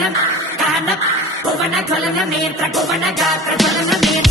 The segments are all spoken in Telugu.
புவன கான புவன கலன நேற்ற புவன காற்ற புலன நேற்ற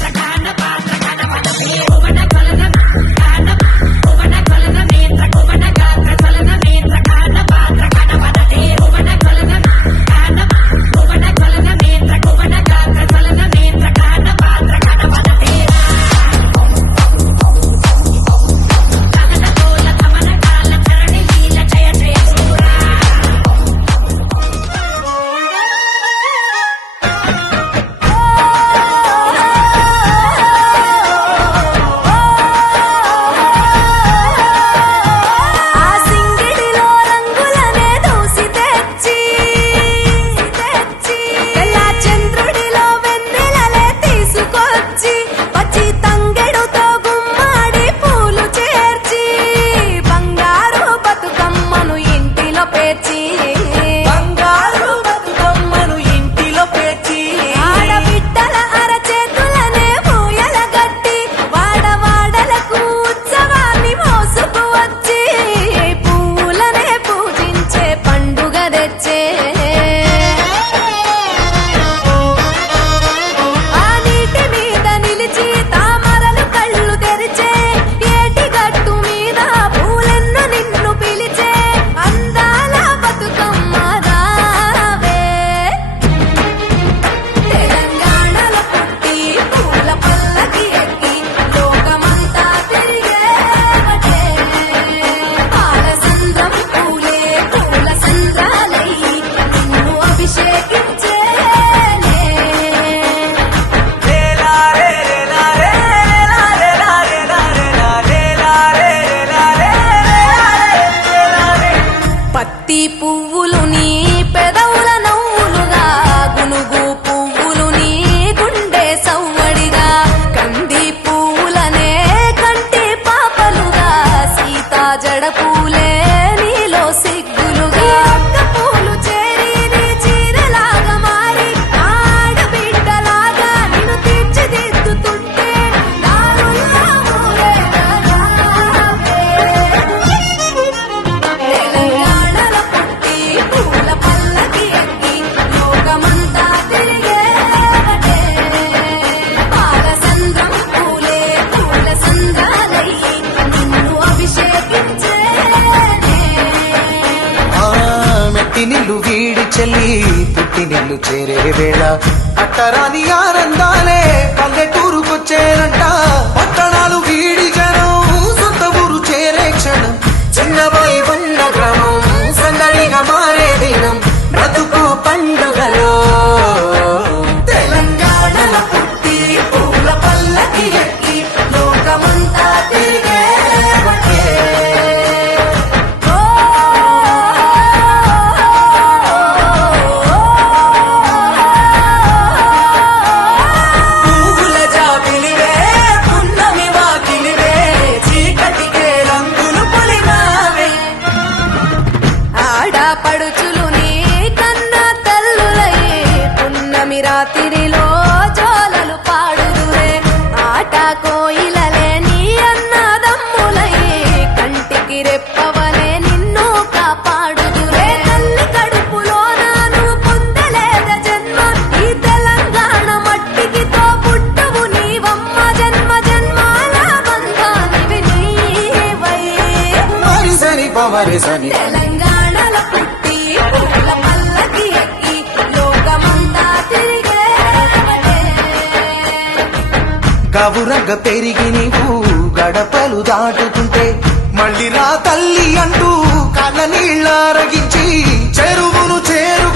పుట్టినిల్లు వీడి చెల్లి పుట్టినిల్లు చేరే వేళ. అట్టరాని ఆనందాలే పల్లెటూరుకొచ్చేనంట పట్టణాలు వీడి పౌర్ణమి రాత్రిలో జోలలు పాడుదురే. ఆట కోయిలలే నీ అన్న దమ్ములై కంటికి రెప్పవలే నిన్ను కాపాడుదురే. తల్లి కడుపులో నాను పొందలేద జన్మ. ఈ తెలంగాణ మట్టికితో పుట్టవు నీవమ్మ. జన్మ జన్మాల బంధానివి నీవై తెలంగాణ గవురగ పెరిగి నీవు గడపలు దాటుకుంటే మళ్ళీ నా తల్లి అంటూ కళ్ళ నీళ్ళారగించి చెరువును చేరు